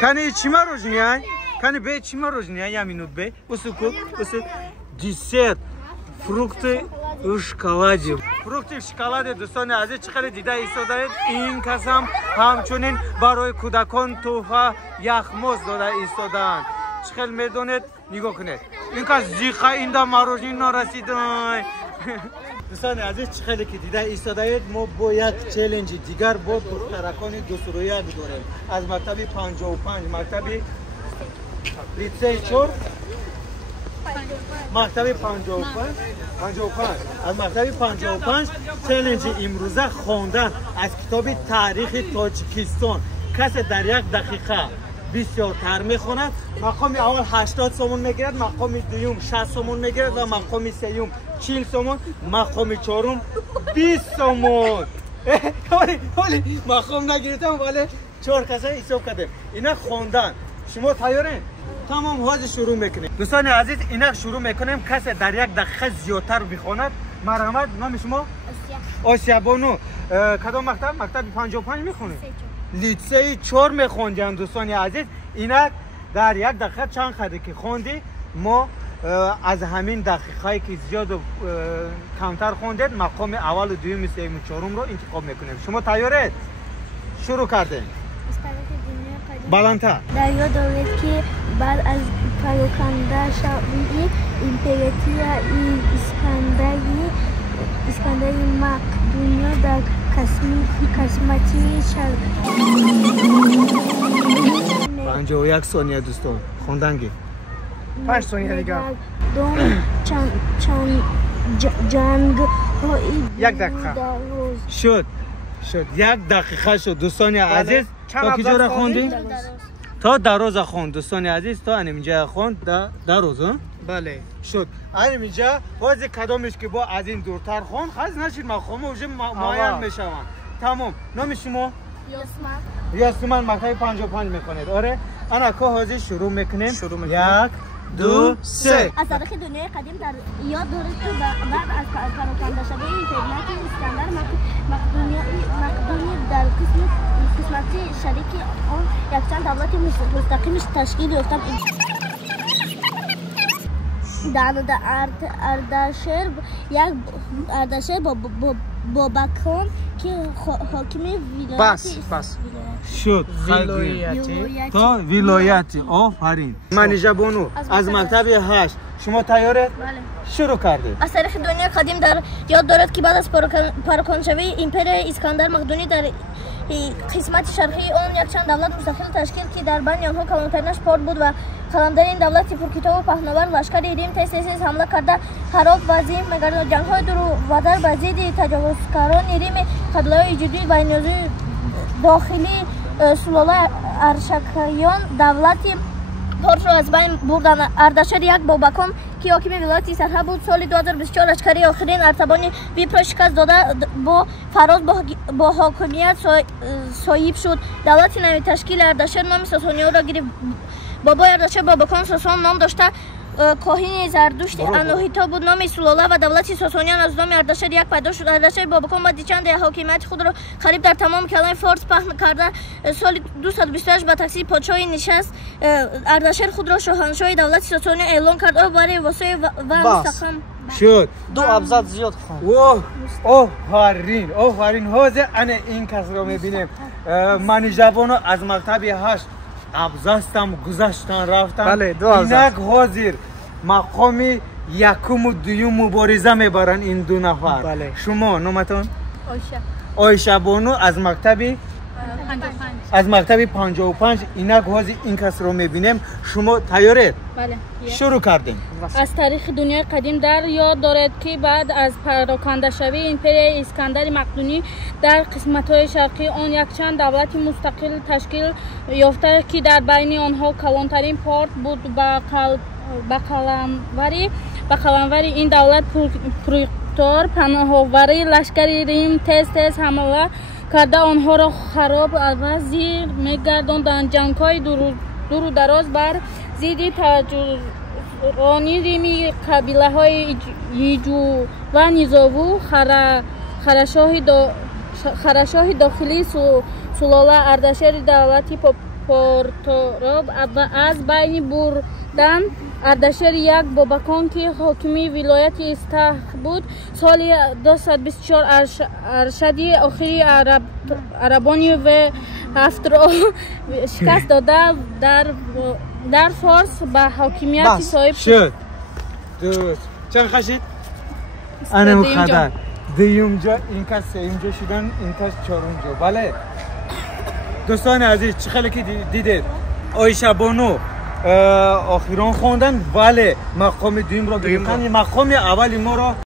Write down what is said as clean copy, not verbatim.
Kani çima rojniya? Kani be çima rojniya ya minut be? Usuku, dessert, frukty و شکلادی. فروخت شکلاد دوستان عزیز چقدر دیده ایستاده این قسم همچنین برای کودکان تحفه یخموز داده ایستادن. چقدر میدونید نگاه کنید. این که زیخه این دا ماروژین نرسیدن. دوستان عزیز چقدر که دیده ایستاده اید ما با یک چالش دیگر با دخترکان دوسترویه داریم. از مکتب 55 مکتب لیسه 4 مکتب 55 از مکتب 55 چالش امروزه خواندن از کتاب تاریخ تاجیکستان. کسی در یک دقیقه بسیارتر میخواند. مقام اول 80 سومون میگیرد، مقام دوم 60 سومون میگیرد و مقام سوم 40 سومون، مقام چهارم 20 سومون. ولی مقام نگرفتم ولی 4 کسا حساب کردیم. اینا خواندن. شما تیارین؟ تمام حاضر شروع میکنیم. دوستان عزیز اینا شروع میکنیم. کسی در یک دقیقه زیادتر بخواند. مرحمت نام شما؟ آسیا بانو. کدام مکتب؟ مکتب 55 میخونید؟ لیسه 4 میخوندن دوستان عزیز. اینا در یک دقیقه چند خطی که خوندی ما از همین دقیقه‌ای که زیاد و کمتر خوندید مقام اول و دوم سوم و چهارم رو انتخاب میکنیم. شما تیارید؟ شروع کردیم. بلندتر. در یاد دارید که بعد از پراکنده شوی امپراتور اسکندری مقدونیا در قسمتی 51 ثانیه دوستان خوندنگی 5 ثانیه دیگه جنگ یک دقیقه شد یک دقیقه شد دوستان عزیز. تا کجا را خوندی؟ تا دراز خوند دوستان عزیز. تا اینجا خوند دراز. بله شد. اینجا واسه کدامش که با از این دورتر خوند خاص نشید مقام اوج معین میشوند. تمام. نام شما؟ یاسمن مکتب 55 میکنید. آره انا که حاضر شروع میکنیم. 1 2 3. از تاریخ دنیای قدیم در یاد دارید که بعد از پراکنده شدن امپراتور اسکندر مقدونی در قسمتی شریک آن یکچند دولت مستقیمش تشکیل یافت. در اردشیر بابکان که حاکم ولایتی بس شد تا ولایتی. آفرین. منیژه بانو از مکتب 8 شما تیاره؟ بله. شروع کرده. از تاریخ دنیای قدیم در یاد دارد که بعد از پراکنده شدن امپراتور اسکندر مقدونی در قسمت شرقی آن یک چند دولت مستقل تشکیل که در بین آنها کلانترینش پارت بود و قلمدر این دولت پرکتاب و پهناور لشکر ریم تیز حمله کرده خراب وضعیت می‌گردد. جنگ‌های دور و در به ضد تجاوزکاران ریم قبیله‌های جدی و نیازی داخلی سلاله ارشکیان دولتی پارت را از بین بردند. اردشیر یک بابکان که حاکم ولایت سرحد بود سال 2024 لشکری آخرین ارتبان ویپر شکست داده با فراز با حاکمیت صاحب شد. دولت نوی تشکیل اردشیر نام ساسانیان را گرفت. بابای اردشیر بابکان ساسان نام داشته. کاهن زردشت انوحیتا بود. نام سلاله و دولت ساسانیان از نام اردشیر یک پیدا شد. اردشیر بابکان بعد چند حاکمیت خود را قریب در تمام کلان فارس پهن کرده سال 228 با تکسیر پادشاهی نشست. اردشیر خود را شاهنشاه دولت ساسانیان اعلان کرد. او برای وسایل و مستقام شد. 2 ابزار زیاد خوند. آفرین حاضر انا این کس را میبینیم. منیژه بانو از مکتب 8 ابزاستم گذشتن رفتن. بله 2 ابزار. اینک حاضر مقام یکم و دوم مبارزه میبرن این دو نفر. بله. شما نامتون؟ آیشه بانو از مکتب 55 اینک حاضر این کس رو میبینیم. شما تیارید؟ بله. شروع کردیم. از تاریخ دنیای قدیم در یاد دارد که بعد از پراکنده شدن امپراتور اسکندر مقدونی در قسمت‌های شرقی آن یک چند دولت مستقل تشکیل یافته که در بین آنها کلانترین پارت بود. با قلموری این دولت پرکتور پناهاوری لشکر ریم تیز حمله کرده آنها را خراب و زیر می‌گرداندند. جنگ‌های دور و دراز بر ضد تجاوزکاران ریمی قبیله‌های یجو و نیزاوو خرشاه داخلی سلاله اردشیر دولتی پورتوراب از بین بردن اردشیر یک بابکان که حاکمی ولایت استخ بود سال 224 ارشدی آخری عربانی و افرا شکست داده در فارس به حاکمیت صاحب شد درست چند خشید؟ انا خدر دیوم جا این کس سیم جا شدن این کس چهارم جا بله دوستان عزیز چه خیلی که دیدید آیشه بانو آخران خوندن بله مقام دویم را گرفتن مقام اولی ما را